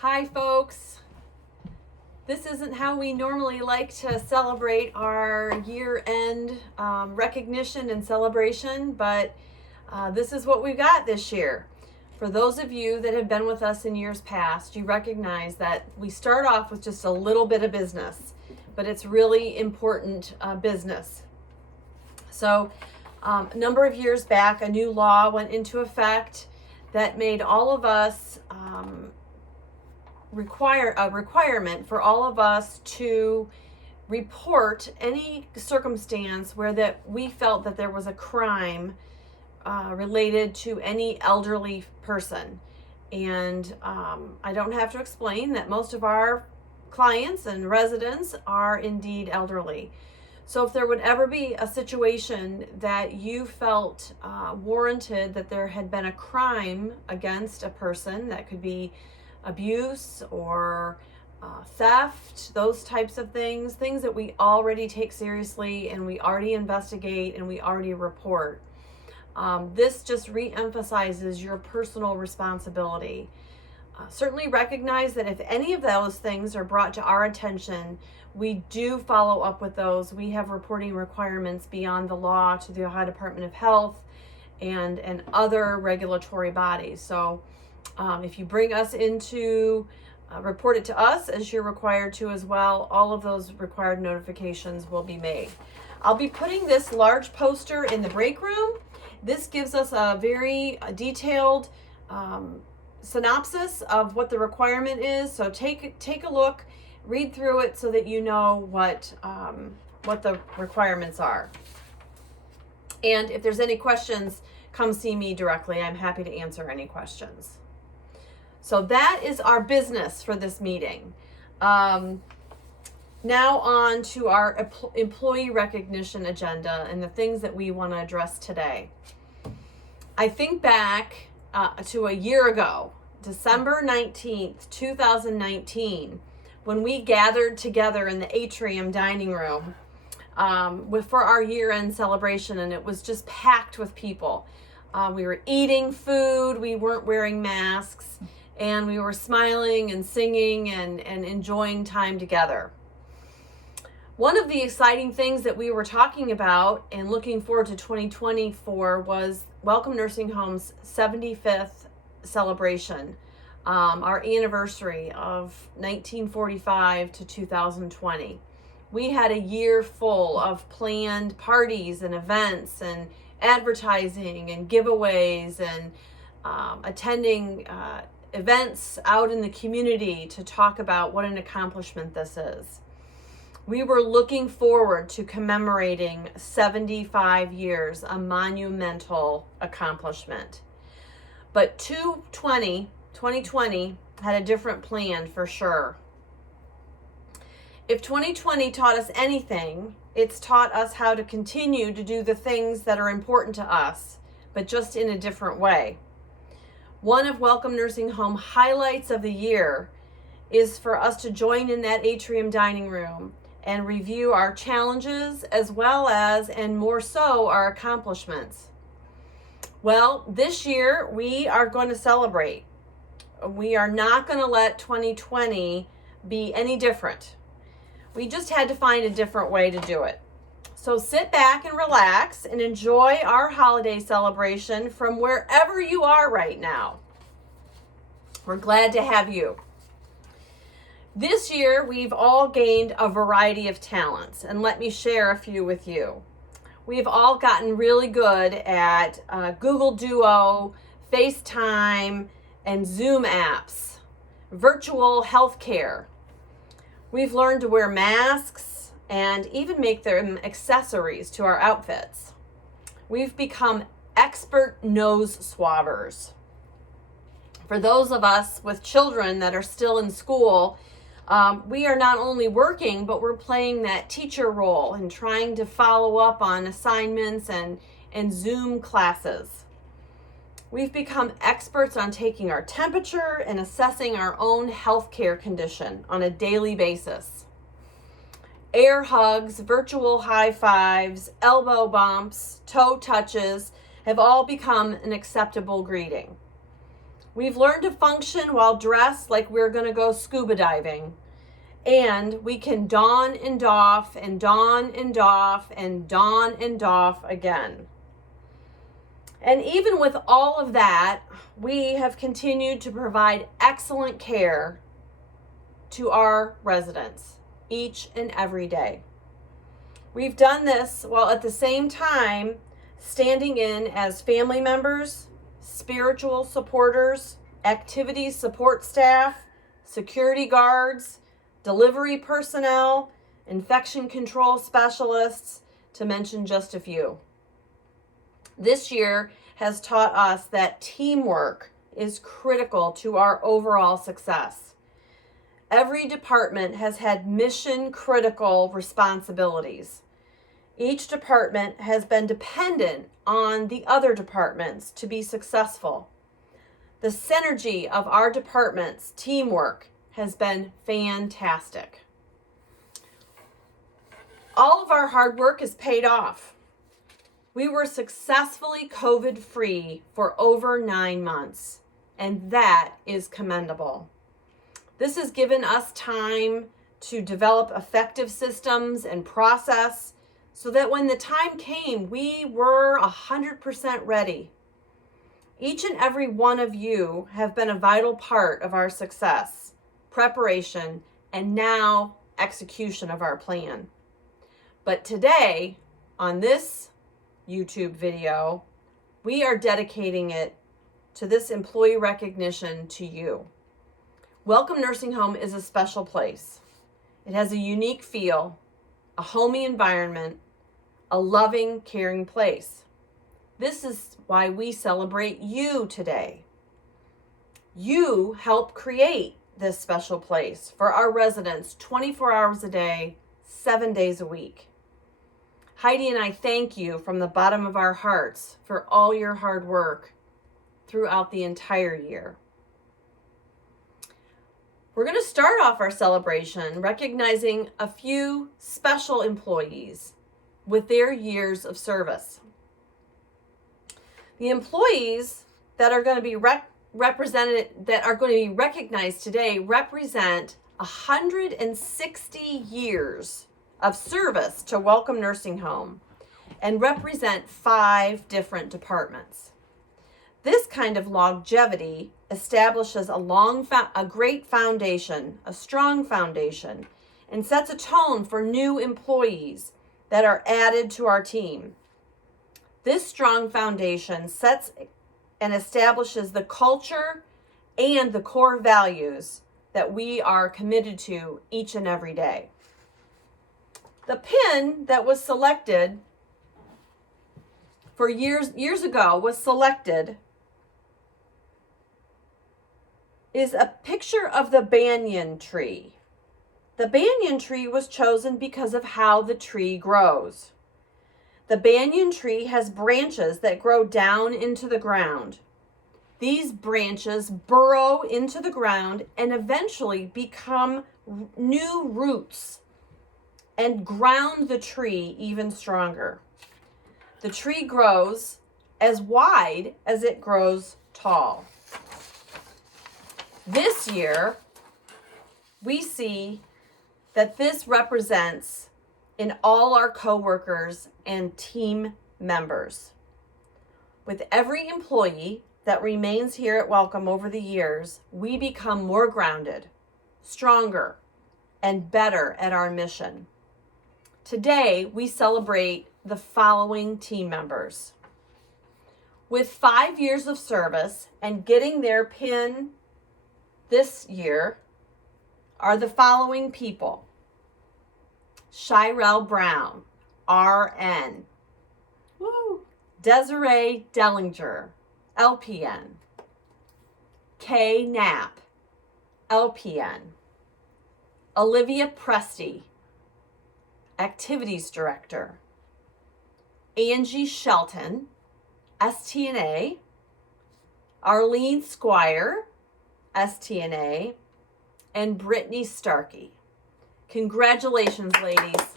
Hi folks, this isn't how we normally like to celebrate our year-end recognition and celebration, but this is what we got this year. For those of you that have been with us in years past, you recognize that we start off with just a little bit of business, but it's really important business. So a number of years back, a new law went into effect that made all of us requirement for all of us to report any circumstance where that we felt that there was a crime related to any elderly person. And I don't have to explain that most of our clients and residents are indeed elderly. So if there would ever be a situation that you felt warranted that there had been a crime against a person, that could be abuse or theft, those types of things that we already take seriously and we already investigate and we already report. This just re-emphasizes your personal responsibility. Certainly recognize that if any of those things are brought to our attention, we do follow up with those. We have reporting requirements beyond the law to the Ohio Department of Health and other regulatory bodies. So if you bring us into, report it to us as you're required to as well, all of those required notifications will be made. I'll be putting this large poster in the break room. This gives us a very detailed synopsis of what the requirement is. So take a look, read through it so that you know what the requirements are. And if there's any questions, come see me directly. I'm happy to answer any questions. So that is our business for this meeting. Now on to our employee recognition agenda and the things that we want to address today. I think back to a year ago, December 19th, 2019, when we gathered together in the atrium dining room for our year-end celebration, and it was just packed with people. We were eating food, we weren't wearing masks, and we were smiling and singing and enjoying time together. One of the exciting things that we were talking about and looking forward to 2020 for was Welcome Nursing Home's 75th celebration, our anniversary of 1945 to 2020. We had a year full of planned parties and events and advertising and giveaways and attending events out in the community to talk about what an accomplishment this is. We were looking forward to commemorating 75 years, a monumental accomplishment. But 2020 had a different plan for sure. If 2020 taught us anything, it's taught us how to continue to do the things that are important to us, but just in a different way. One of Welcome Nursing Home highlights of the year is for us to join in that atrium dining room and review our challenges as well as, and more so, our accomplishments. Well, this year we are going to celebrate. We are not going to let 2020 be any different. We just had to find a different way to do it. So sit back and relax and enjoy our holiday celebration from wherever you are right now. We're glad to have you. This year, we've all gained a variety of talents, and let me share a few with you. We've all gotten really good at Google Duo, FaceTime, and Zoom apps, virtual healthcare. We've learned to wear masks and even make them accessories to our outfits. We've become expert nose swabbers. For those of us with children that are still in school, we are not only working, but we're playing that teacher role and trying to follow up on assignments and Zoom classes. We've become experts on taking our temperature and assessing our own healthcare condition on a daily basis. Air hugs, virtual high fives, elbow bumps, toe touches have all become an acceptable greeting. We've learned to function while dressed like we're going to go scuba diving. And we can don and doff and don and doff and don and doff again. And even with all of that, we have continued to provide excellent care to our residents each and every day. We've done this while at the same time standing in as family members, spiritual supporters, activities support staff, security guards, delivery personnel, infection control specialists, to mention just a few. This year has taught us that teamwork is critical to our overall success. Every department has had mission critical responsibilities. Each department has been dependent on the other departments to be successful. The synergy of our departments' teamwork has been fantastic. All of our hard work is paid off. We were successfully COVID-free for over 9 months, and that is commendable. This has given us time to develop effective systems and process so that when the time came, we were 100% ready. Each and every one of you have been a vital part of our success, preparation, and now execution of our plan. But today, on this YouTube video, we are dedicating it to this employee recognition to you. Welcome Nursing Home is a special place. It has a unique feel, a homey environment, a loving, caring place. This is why we celebrate you today. You help create this special place for our residents 24 hours a day, 7 days a week. Heidi and I thank you from the bottom of our hearts for all your hard work throughout the entire year. We're going to start off our celebration recognizing a few special employees with their years of service. The employees that are going to be recognized today represent 160 years of service to Welcome Nursing Home and represent 5 different departments. This kind of longevity establishes a great foundation, a strong foundation, and sets a tone for new employees that are added to our team. This strong foundation sets and establishes the culture and the core values that we are committed to each and every day. The pin that was selected for years ago was selected is a picture of the banyan tree. The banyan tree was chosen because of how the tree grows. The banyan tree has branches that grow down into the ground. These branches burrow into the ground and eventually become new roots and ground the tree even stronger. The tree grows as wide as it grows tall. This year, we see that this represents in all our coworkers and team members. With every employee that remains here at Welcome over the years, we become more grounded, stronger, and better at our mission. Today, we celebrate the following team members. With 5 years of service and getting their pin this year are the following people. Shirelle Brown, RN. Woo. Desiree Dellinger, LPN. Kay Knapp, LPN. Olivia Presti, Activities Director. Angie Shelton, STNA. Arlene Squire, STNA. And Brittany Starkey. Congratulations, ladies.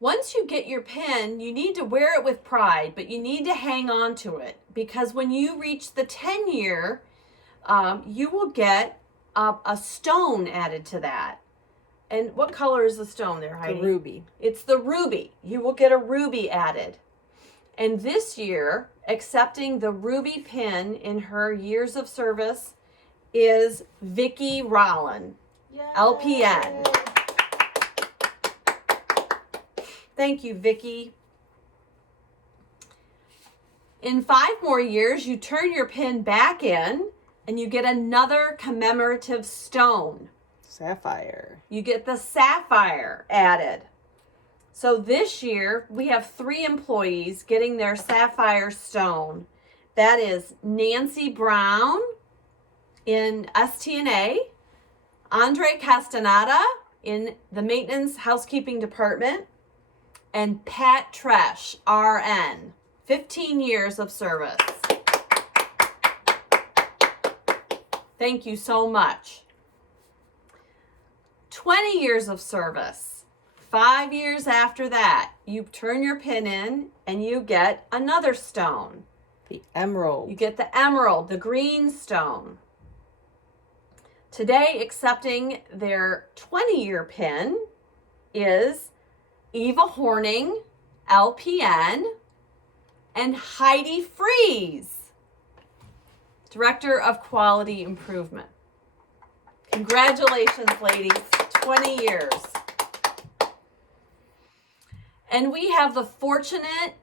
Once you get your pin, you need to wear it with pride, but you need to hang on to it, because when you reach the 10-year, you will get a stone added to that. And what color is the stone there, Heidi? The ruby. It's the ruby. You will get a ruby added. And this year, accepting the ruby pin in her years of service is Vicki Rollin, LPN. Thank you, Vicki. In 5 more years, you turn your pin back in and you get another commemorative stone. Sapphire. You get the sapphire added. So this year, we have 3 employees getting their sapphire stone. That is Nancy Brown in STNA, Andre Castaneda in the maintenance housekeeping department, and Pat Tresh, RN, 15 years of service. Thank you so much. 20 years of service. 5 years after that, you turn your pin in and you get another stone. The emerald. You get the emerald, the green stone. Today, accepting their 20-year pin is Eva Horning, LPN, and Heidi Fries, Director of Quality Improvement. Congratulations, ladies, 20 years. And we have the fortunate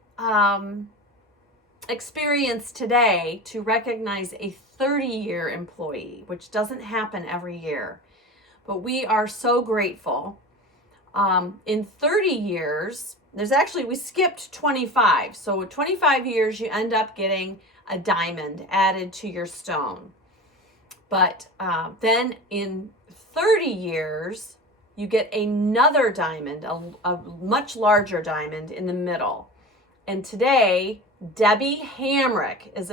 experience today to recognize a 30-year employee, which doesn't happen every year. But we are so grateful. In 30 years, we skipped 25. So 25 years, you end up getting a diamond added to your stone. But then in 30 years, you get another diamond, a much larger diamond in the middle. And today, Debbie Hamrick is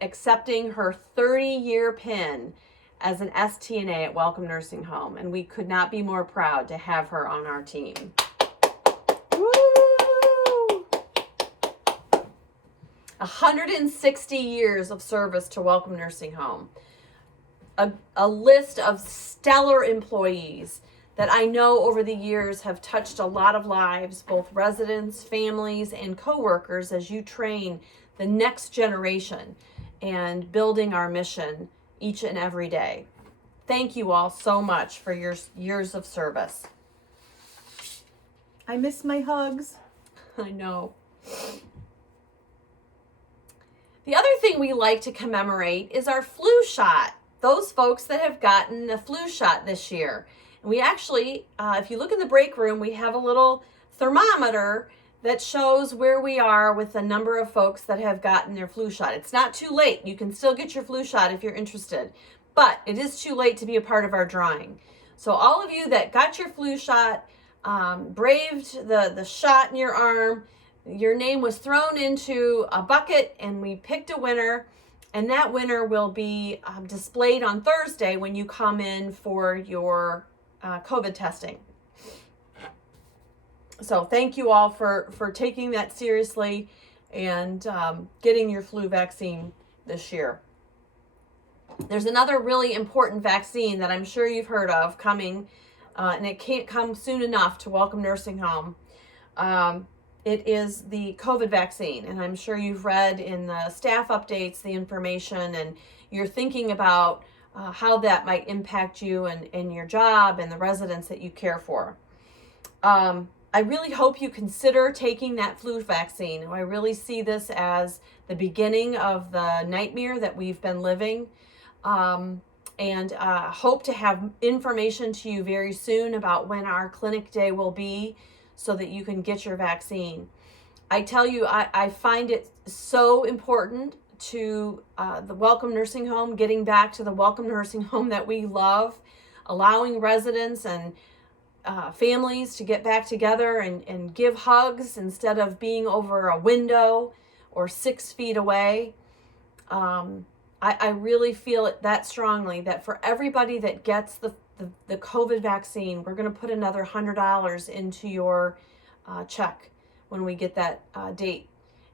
accepting her 30-year pin as an STNA at Welcome Nursing Home, and we could not be more proud to have her on our team. Woo! 160 years of service to Welcome Nursing Home. A list of stellar employees that I know over the years have touched a lot of lives, both residents, families, and coworkers, as you train the next generation and building our mission each and every day. Thank you all so much for your years of service. I miss my hugs. I know. The other thing we like to commemorate is our flu shot. Those folks that have gotten the flu shot this year. And we actually, if you look in the break room, we have a little thermometer that shows where we are with the number of folks that have gotten their flu shot. It's not too late. You can still get your flu shot if you're interested, but it is too late to be a part of our drawing. So all of you that got your flu shot, braved the shot in your arm, your name was thrown into a bucket and we picked a winner, and that winner will be displayed on Thursday when you come in for your COVID testing. So thank you all for taking that seriously and getting your flu vaccine this year. There's another really important vaccine that I'm sure you've heard of coming, and it can't come soon enough to Welcome Nursing Home. It is the COVID vaccine, and I'm sure you've read in the staff updates the information, and you're thinking about how that might impact you and your job and the residents that you care for. I really hope you consider taking that flu vaccine. I really see this as the beginning of the nightmare that we've been living, and hope to have information to you very soon about when our clinic day will be so that you can get your vaccine. I tell you, I find it so important to the Welcome Nursing Home, getting back to the Welcome Nursing Home that we love, allowing residents and families to get back together and give hugs instead of being over a window or 6 feet away. I really feel it that strongly that for everybody that gets the COVID vaccine, we're going to put another $100 into your check when we get that date.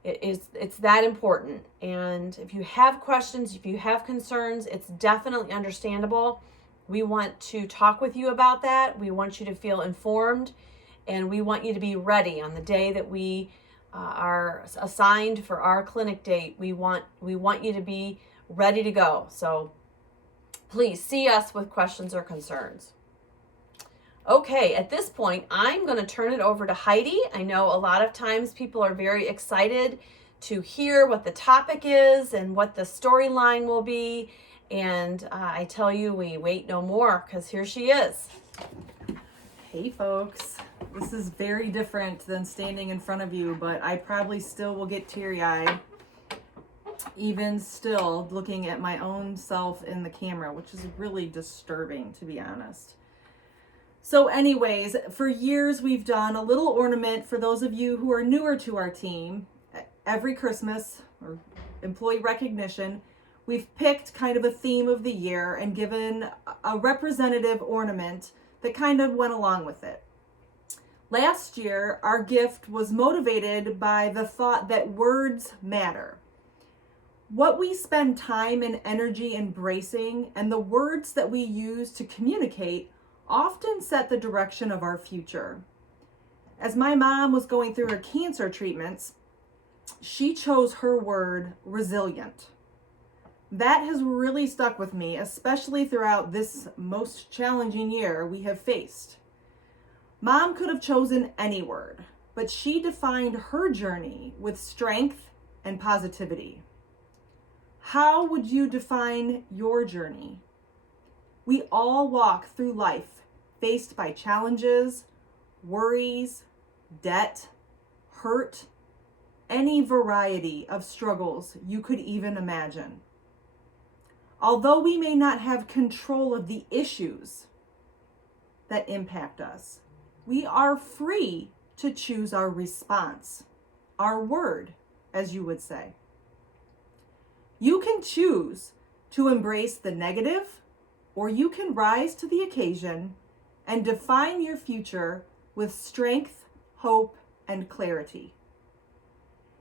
It's that important. And if you have questions, if you have concerns, it's definitely understandable. We want to talk with you about that. We want you to feel informed, and we want you to be ready on the day that we are assigned for our clinic date. We want you to be ready to go. So please see us with questions or concerns. Okay, at this point, I'm going to turn it over to Heidi. I know a lot of times people are very excited to hear what the topic is and what the storyline will be. And I tell you, we wait no more, because here she is. Hey folks, this is very different than standing in front of you, but I probably still will get teary-eyed, even still looking at my own self in the camera, which is really disturbing, to be honest. So anyways, for years we've done a little ornament for those of you who are newer to our team. Every Christmas or employee recognition, we've picked kind of a theme of the year and given a representative ornament that kind of went along with it. Last year, our gift was motivated by the thought that words matter. What we spend time and energy embracing and the words that we use to communicate often set the direction of our future. As my mom was going through her cancer treatments, she chose her word resilient. That has really stuck with me, especially throughout this most challenging year we have faced. Mom could have chosen any word, but she defined her journey with strength and positivity. How would you define your journey? We all walk through life faced by challenges, worries, debt, hurt, any variety of struggles you could even imagine. Although we may not have control of the issues that impact us, we are free to choose our response, our word, as you would say. You can choose to embrace the negative, or you can rise to the occasion and define your future with strength, hope, and clarity.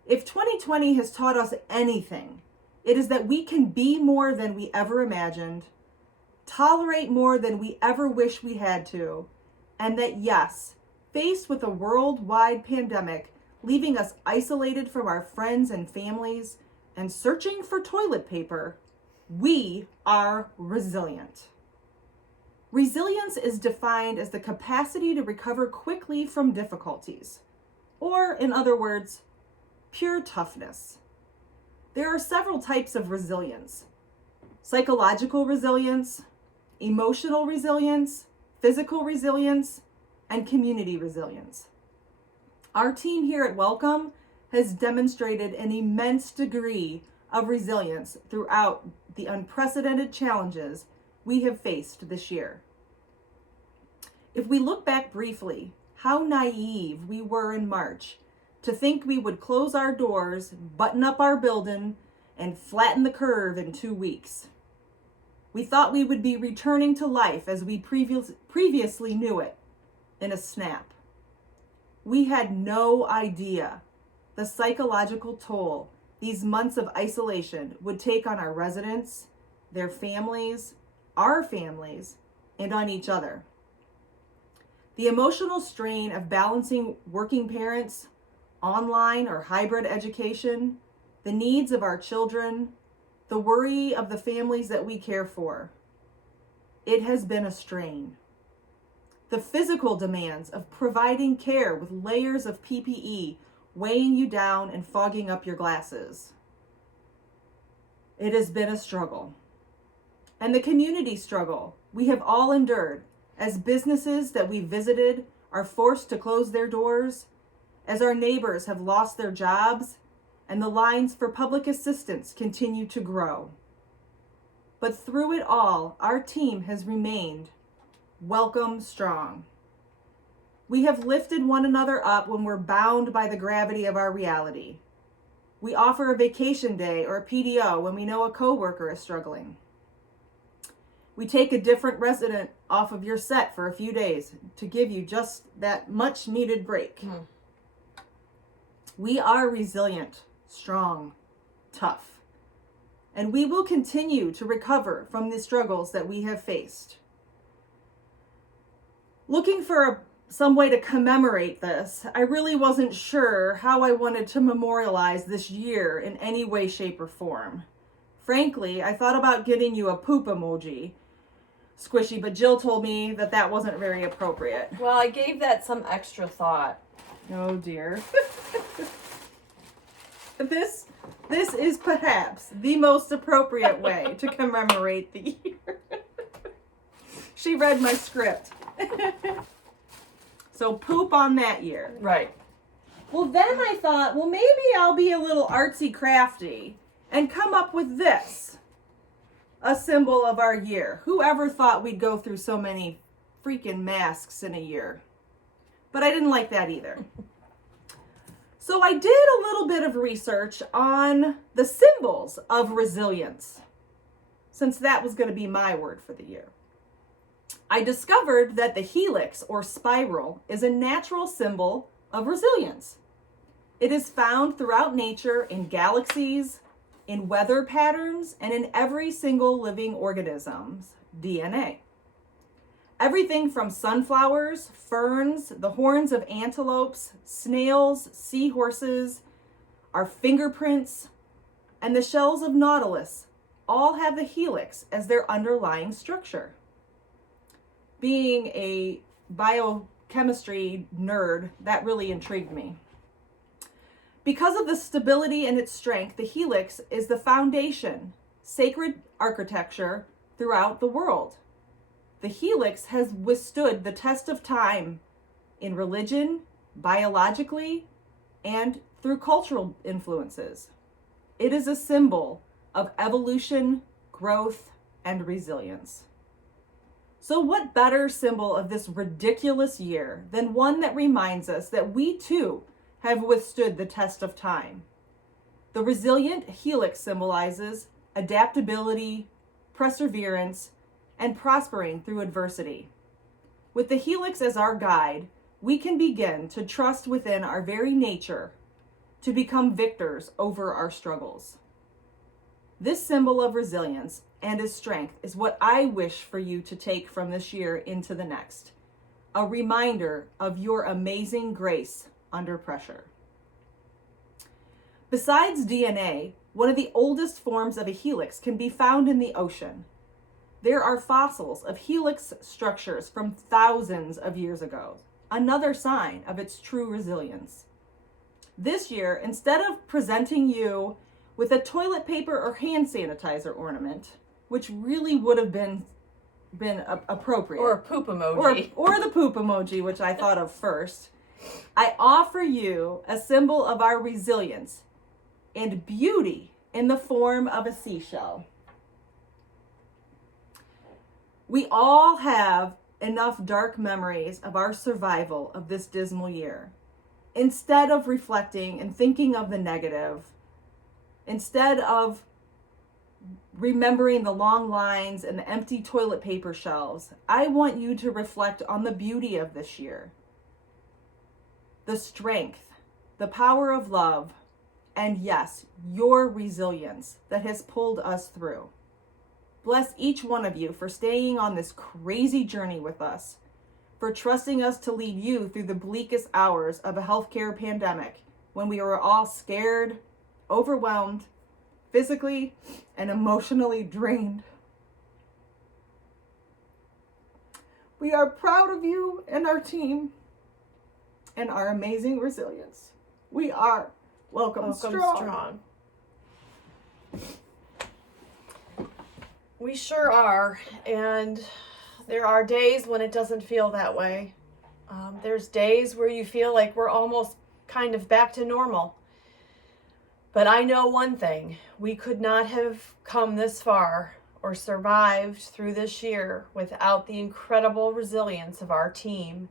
If 2020 has taught us anything, it is that we can be more than we ever imagined, tolerate more than we ever wish we had to, and that yes, faced with a worldwide pandemic, leaving us isolated from our friends and families and searching for toilet paper, we are resilient. Resilience is defined as the capacity to recover quickly from difficulties, or in other words, pure toughness. There are several types of resilience: psychological resilience, emotional resilience, physical resilience, and community resilience. Our team here at Welcome has demonstrated an immense degree of resilience throughout the unprecedented challenges we have faced this year. If we look back briefly, how naive we were in March to think we would close our doors, button up our building, and flatten the curve in 2 weeks. We thought we would be returning to life as we previously knew it in a snap. We had no idea the psychological toll these months of isolation would take on our residents, their families, our families, and on each other. The emotional strain of balancing working parents, online or hybrid education, the needs of our children, the worry of the families that we care for. It has been a strain. The physical demands of providing care with layers of PPE weighing you down and fogging up your glasses. It has been a struggle. And the community struggle we have all endured as businesses that we visited are forced to close their doors, as our neighbors have lost their jobs, and the lines for public assistance continue to grow. But through it all, our team has remained Welcome strong. We have lifted one another up when we're bound by the gravity of our reality. We offer a vacation day or a PDO when we know a coworker is struggling. We take a different resident off of your set for a few days to give you just that much needed break. We are resilient, strong, tough, and we will continue to recover from the struggles that we have faced. Looking for some way to commemorate this, I really wasn't sure how I wanted to memorialize this year in any way, shape, or form. Frankly, I thought about getting you a poop emoji, Squishy, but Jill told me that that wasn't very appropriate. Well, I gave that some extra thought. Oh dear. This is perhaps the most appropriate way to commemorate the year. She read my script. So poop on that year. Right. Well, then I thought, well, maybe I'll be a little artsy crafty and come up with this. A symbol of our year. Whoever thought we'd go through so many freaking masks in a year? But I didn't like that either. So I did a little bit of research on the symbols of resilience, since that was going to be my word for the year. I discovered that the helix or spiral is a natural symbol of resilience. It is found throughout nature in galaxies, in weather patterns, and in every single living organism's DNA. Everything from sunflowers, ferns, the horns of antelopes, snails, seahorses, our fingerprints, and the shells of nautilus all have the helix as their underlying structure. Being a biochemistry nerd, that really intrigued me. Because of the stability and its strength, the helix is the foundation, sacred architecture throughout the world. The helix has withstood the test of time in religion, biologically, and through cultural influences. It is a symbol of evolution, growth, and resilience. So what better symbol of this ridiculous year than one that reminds us that we too have withstood the test of time? The resilient helix symbolizes adaptability, perseverance, and prospering through adversity. With the helix as our guide, we can begin to trust within our very nature to become victors over our struggles. This symbol of resilience and its strength is what I wish for you to take from this year into the next. A reminder of your amazing grace under pressure. Besides DNA, one of the oldest forms of a helix can be found in the ocean. There are fossils of helix structures from thousands of years ago, another sign of its true resilience. This year, instead of presenting you with a toilet paper or hand sanitizer ornament, which really would have been appropriate. Or a poop emoji. Or the poop emoji, which I thought of first. I offer you a symbol of our resilience and beauty in the form of a seashell. We all have enough dark memories of our survival of this dismal year. Instead of reflecting and thinking of the negative, instead of remembering the long lines and the empty toilet paper shelves, I want you to reflect on the beauty of this year. The strength, the power of love, and yes, your resilience that has pulled us through. Bless each one of you for staying on this crazy journey with us, for trusting us to lead you through the bleakest hours of a healthcare pandemic when we were all scared, overwhelmed, physically and emotionally drained. We are proud of you and our team and our amazing resilience. We are welcome strong. We sure are, and there are days when it doesn't feel that way. There's days where you feel like we're almost kind of back to normal. But I know one thing, we could not have come this far or survived through this year without the incredible resilience of our team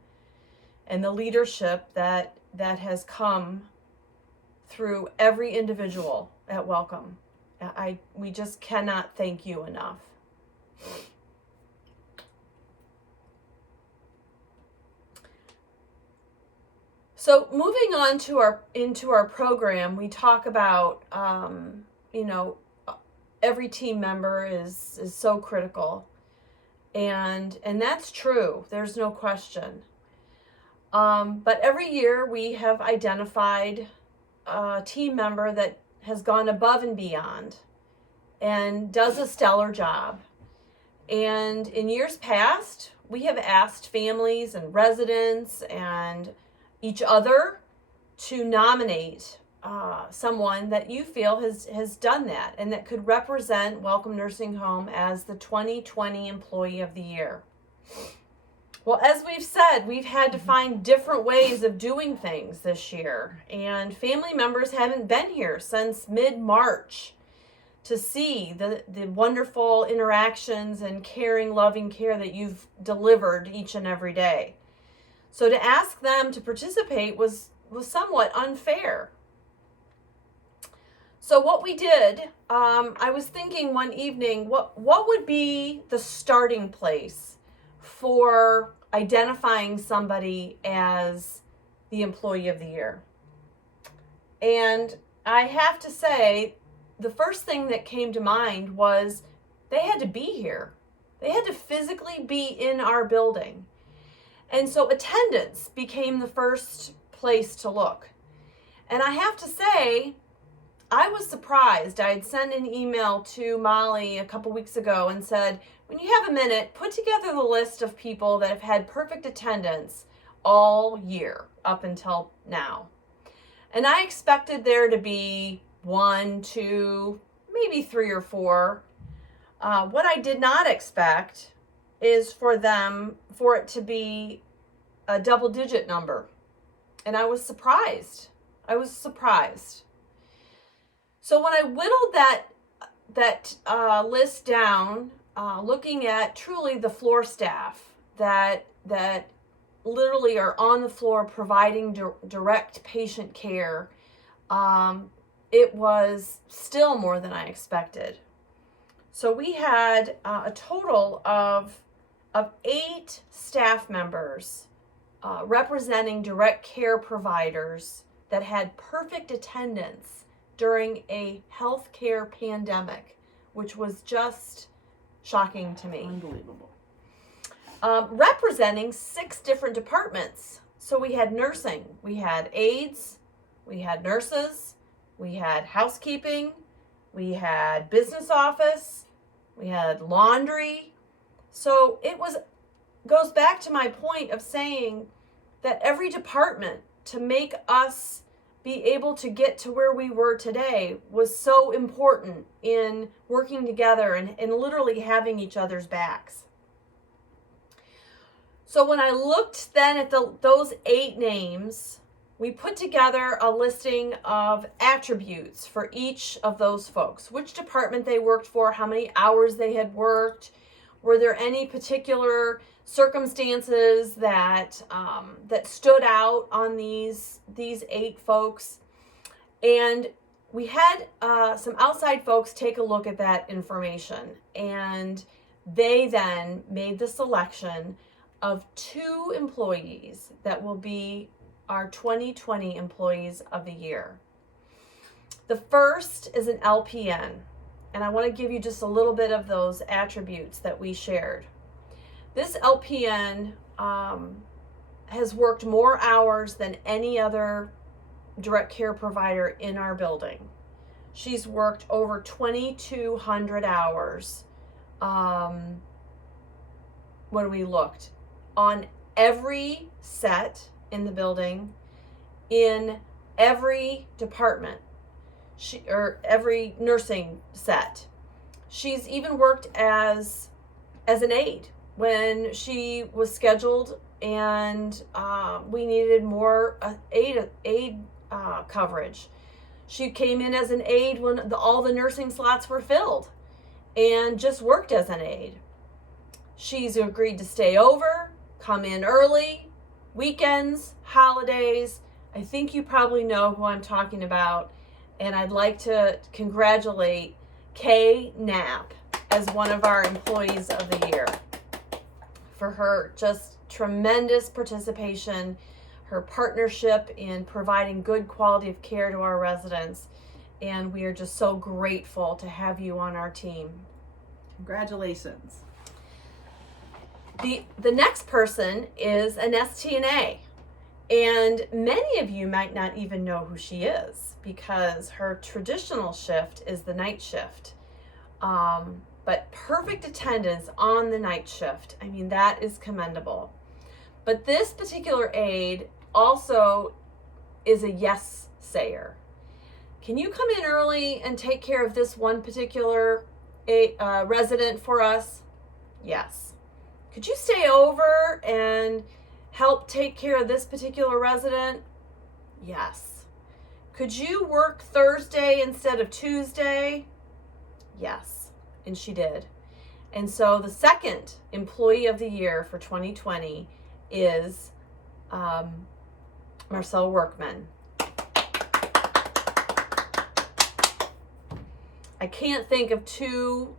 and the leadership that has come through every individual at Welcome. We just cannot thank you enough. So moving on to into our program, we talk about, every team member is so critical, and that's true. There's no question. But every year we have identified a team member that has gone above and beyond and does a stellar job. And in years past, we have asked families and residents and each other to nominate someone that you feel has done that and that could represent Welcome Nursing Home as the 2020 Employee of the Year. Well, as we've said, we've had to find different ways of doing things this year, and family members haven't been here since mid-March to see the wonderful interactions and caring, loving care that you've delivered each and every day. So to ask them to participate was somewhat unfair. So what we did, I was thinking one evening, what would be the starting place for identifying somebody as the Employee of the Year? And I have to say, the first thing that came to mind was they had to be here. They had to physically be in our building. And so attendance became the first place to look. And I have to say, I was surprised. I had sent an email to Molly a couple weeks ago and said, when you have a minute, put together the list of people that have had perfect attendance all year up until now. And I expected there to be 1, 2, maybe 3 or 4. What I did not expect is for it to be a double-digit number. And I was surprised. So when I whittled that list down, looking at truly the floor staff that literally are on the floor providing direct patient care, it was still more than I expected. So we had a total of 8 staff members representing direct care providers that had perfect attendance during a healthcare pandemic, which was just shocking to me. Unbelievable. Representing 6 different departments. So we had nursing, we had aides, we had nurses, we had housekeeping, we had business office, we had laundry. So it goes back to my point of saying that every department, to make us be able to get to where we were today, was so important in working together and literally having each other's backs. So when I looked then at those 8 names, we put together a listing of attributes for each of those folks, which department they worked for, how many hours they had worked, were there any particular circumstances that stood out on these 8 folks. And we had some outside folks take a look at that information, and they then made the selection of 2 employees that will be our 2020 Employees of the Year. The first is an LPN, and I want to give you just a little bit of those attributes that we shared. This LPN has worked more hours than any other direct care provider in our building. She's worked over 2,200 hours when we looked on every set in the building, in every department, every nursing set. She's even worked as an aide when she was scheduled and we needed more aide coverage. She came in as an aide when all the nursing slots were filled and just worked as an aide. She's agreed to stay over, come in early, weekends, holidays. I think you probably know who I'm talking about, and I'd like to congratulate Kay Knapp as one of our Employees of the Year for her just tremendous participation her partnership in providing good quality of care to our residents. And we are just so grateful to have you on our team. Congratulations. The next person is an STNA. And many of you might not even know who she is because her traditional shift is the night shift. But perfect attendance on the night shift. I mean, that is commendable. But this particular aide also is a yes sayer. Can you come in early and take care of this one particular resident for us? Yes. Could you stay over and help take care of this particular resident? Yes. Could you work Thursday instead of Tuesday? Yes. And she did. And so the second employee of the year for 2020 is Marcel Workman. I can't think of two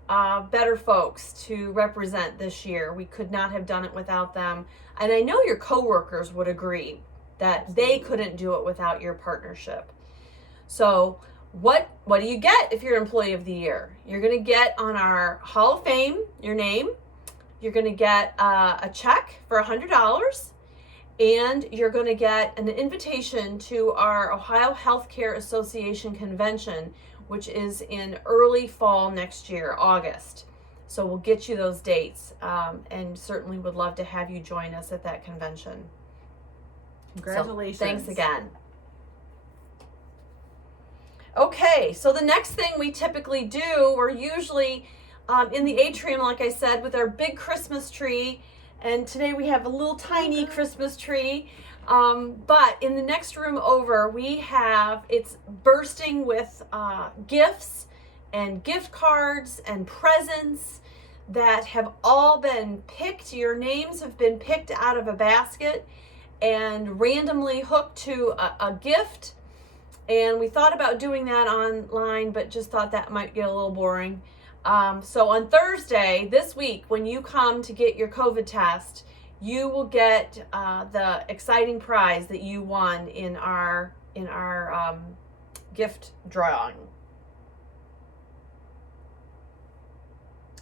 better folks to represent this year. We could not have done it without them. And I know your coworkers would agree that they couldn't do it without your partnership. So what do you get if you're Employee of the Year? You're going to get on our Hall of Fame your name. You're going to get a check for $100. And you're going to get an invitation to our Ohio Healthcare Association convention, which is in early fall next year, August. So we'll get you those dates, and certainly would love to have you join us at that convention. Congratulations. So, thanks again. Okay, so the next thing we typically do, we're usually in the atrium, like I said, with our big Christmas tree. And today we have a little tiny Christmas tree. But in the next room over, it's bursting with gifts and gift cards and presents that have all been picked. Your names have been picked out of a basket and randomly hooked to a gift. And we thought about doing that online, but just thought that might get a little boring. So on Thursday this week, when you come to get your COVID test, you will get the exciting prize that you won in our gift drawing.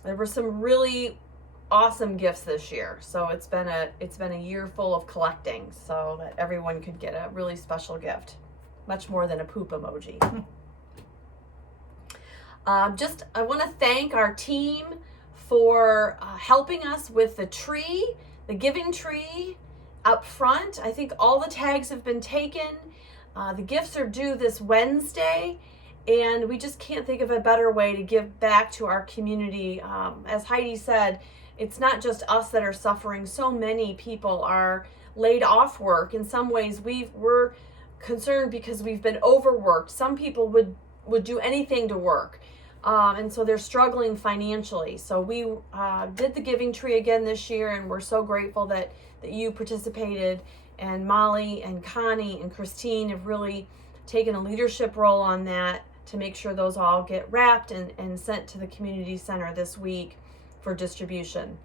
There were some really awesome gifts this year, so it's been a year full of collecting, so that everyone could get a really special gift, much more than a poop emoji. I want to thank our team for helping us with the tree, the giving tree up front. I think all the tags have been taken. The gifts are due this Wednesday, and we just can't think of a better way to give back to our community. As Heidi said, it's not just us that are suffering. So many people are laid off work. In some ways, we're concerned because we've been overworked. Some people would do anything to work. And so they're struggling financially. So we did the giving tree again this year, and we're so grateful that you participated. And Molly and Connie and Christine have really taken a leadership role on that to make sure those all get wrapped and sent to the community center this week for distribution.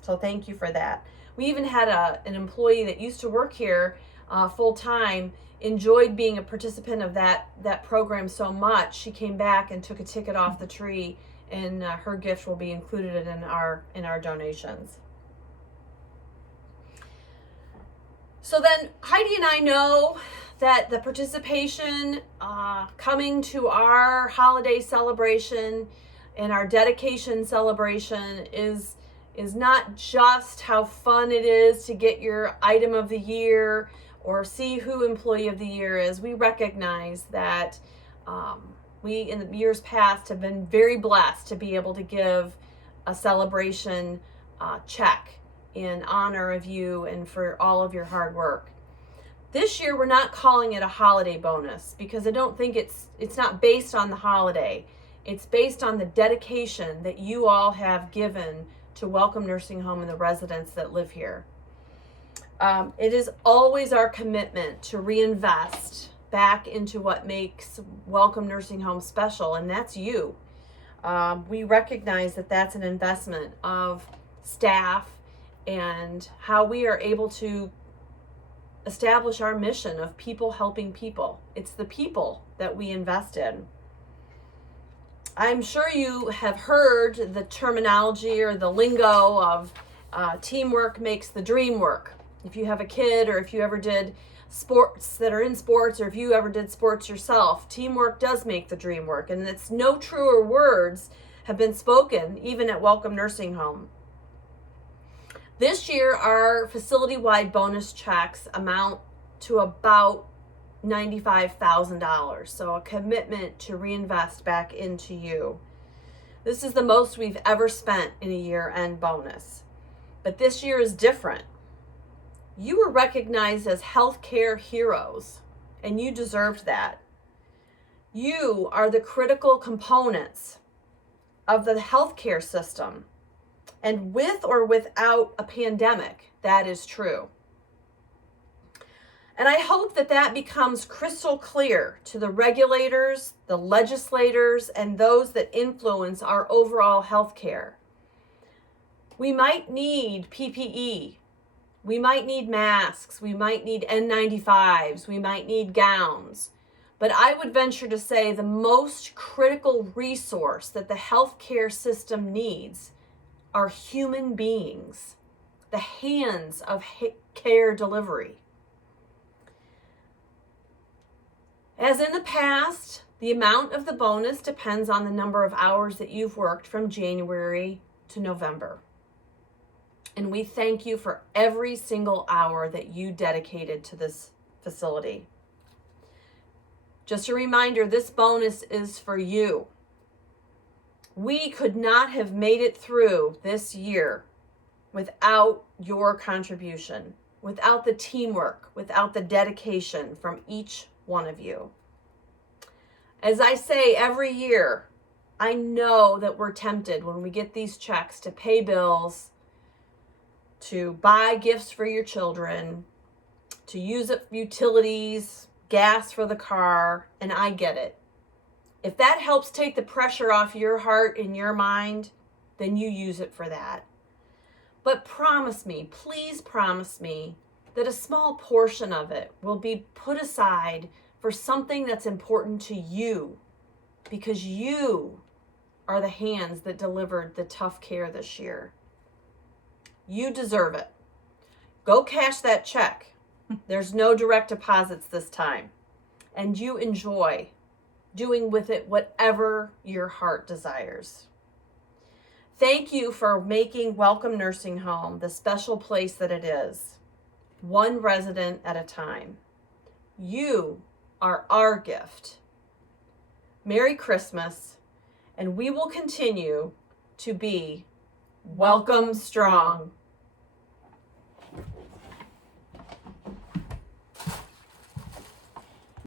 So thank you for that. We even had an employee that used to work here full-time, enjoyed being a participant of that program so much, she came back and took a ticket off the tree, and her gift will be included in our donations. So then Heidi and I know that the participation coming to our holiday celebration and our dedication celebration is not just how fun it is to get your item of the year or see who Employee of the Year is. We recognize that we, in the years past, have been very blessed to be able to give a celebration check in honor of you and for all of your hard work. This year, we're not calling it a holiday bonus because I don't think it's not based on the holiday. It's based on the dedication that you all have given to Welcome Nursing Home and the residents that live here. It is always our commitment to reinvest back into what makes Welcome Nursing Home special, and that's you. We recognize that that's an investment of staff and how we are able to establish our mission of people helping people. It's the people that we invest in. I'm sure you have heard the terminology or the lingo of teamwork makes the dream work. If you have a kid, or if you ever did sports that are in sports, or if you ever did sports yourself, teamwork does make the dream work. And it's no truer words have been spoken even at Welcome Nursing Home. This year, our facility-wide bonus checks amount to about $95,000, so a commitment to reinvest back into you. This is the most we've ever spent in a year-end bonus. But this year is different. You were recognized as healthcare heroes, and you deserved that. You are the critical components of the healthcare system. And with or without a pandemic, that is true. And I hope that that becomes crystal clear to the regulators, the legislators, and those that influence our overall healthcare. We might need PPE. We might need masks. We might need N95s. We might need gowns. But I would venture to say the most critical resource that the healthcare system needs are human beings, the hands of care delivery. As in the past, the amount of the bonus depends on the number of hours that you've worked from January to November. And we thank you for every single hour that you dedicated to this facility. Just a reminder, this bonus is for you. We could not have made it through this year without your contribution, without the teamwork, without the dedication from each one of you. As I say every year, I know that we're tempted when we get these checks to pay bills, to buy gifts for your children, to use up utilities, gas for the car, and I get it. If that helps take the pressure off your heart and your mind, then you use it for that. But promise me, please promise me, that a small portion of it will be put aside for something that's important to you, because you are the hands that delivered the tough care this year. You deserve it. Go cash that check. There's no direct deposits this time. And you enjoy doing with it whatever your heart desires. Thank you for making Welcome Nursing Home the special place that it is, one resident at a time. You are our gift. Merry Christmas, and we will continue to be Welcome Strong.